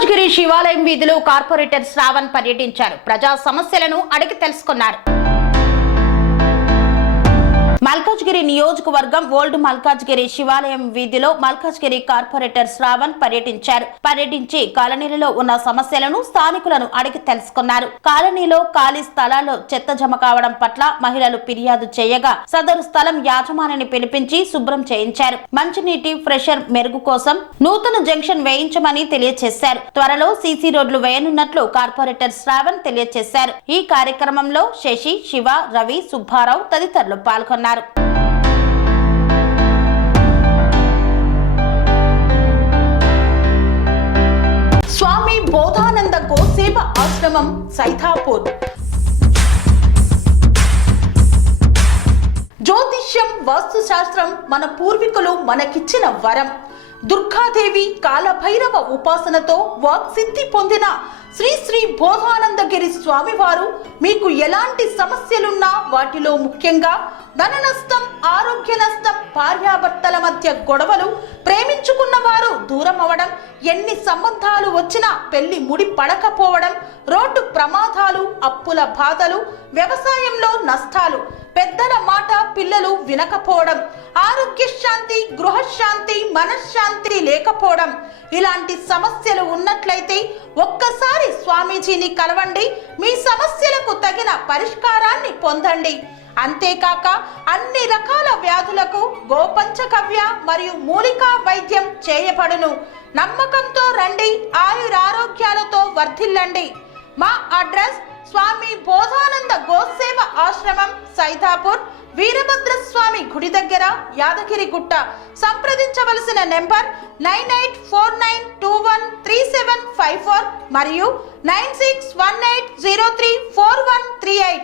మల్కాజ్గిరి శివాలయం వీధిలో కార్పొరేటర్ శ్రావణ్ పర్యటించారు. ప్రజా సమస్యలను అడిగి తెలుసుకున్నారు. మల్కాజ్గిరి నియోజకవర్గం ఓల్డ్ మల్కాజ్గిరి శివాలయం వీధిలో మల్కాజ్గిరి కార్పొరేటర్ శ్రావణ్ పర్యటించి కాలనీలలో ఉన్న సమస్యలను స్థానికులను అడిగి తెలుసుకున్నారు. కాలనీలో ఖాళీ స్థలాల్లో చెత్త జమ కావడం పట్ల మహిళలు ఫిర్యాదు చేయగా సదరు స్థలం యాజమానిని పిలిపించి శుభ్రం చేయించారు. మంచినీటి ప్రెషర్ మెరుగు కోసం నూతన జంక్షన్ వేయించమని తెలియజేశారు. త్వరలో సీసీ రోడ్లు వేయనున్నట్లు కార్పొరేటర్ శ్రావణ్ తెలియజేశారు. ఈ కార్యక్రమంలో శశి, శివ, రవి, సుబ్బారావు తదితరులు పాల్గొన్నారు. స్వామి బోధానంద గోసేవ ఆశ్రమం సైథాపూర్. జ్యోతిష్యం, వాస్తుశాస్త్రం మన పూర్వీకులు మనకిచ్చిన వరం. దుర్గాదేవి, కాలభైరవ ఉపాసనతో వాక్సిద్ధి పొందిన శ్రీ శ్రీ బోధానందగిరి స్వామివారు మీకు ఎలాంటి సమస్యలున్నా, వాటిలో ముఖ్యంగా ధన నష్టం, ఆరోగ్య నష్టం, భార్యాభర్తల మధ్య గొడవలు, ప్రేమించుకున్న వారు దూరం అవడం, ఎన్ని సంబంధాలు వచ్చినా పెళ్లి ముడి పడకపోవడం, రోడ్డు ప్రమాదాలు, అప్పుల బాధలు, వ్యవసాయంలో నష్టాలు, పెద్దల మాట పిల్లలు వినకపోవడం, ఆరోగ్య శాంతి, గృహశాంతి, మనశ్శాంతి లేకపోవడం, ఇలాంటి సమస్యలు ఉన్నట్లయితే ఒక్కసారి స్వామీజీని కలవండి. మీ సమస్యలకు తగిన పరిష్కారాన్ని పొందండి. అంతేకాక అన్ని రకాల వ్యాధులకు గోపంచగవ్య మరియు మూలికా వైద్యం చేయబడును. నమ్మకంతో రండి, ఆయురారోగ్యాలతో వర్ధిల్లండి. మా అడ్రస్ స్వామి బోధానంద గోసేవ ఆశ్రమం, సైథాపూర్, వీరభద్రస్వామి గుడి దగ్గర, యాదగిరిగుట్ట. సంప్రదించవలసిన నెంబర్ 9849213754 మరియు 9618034138.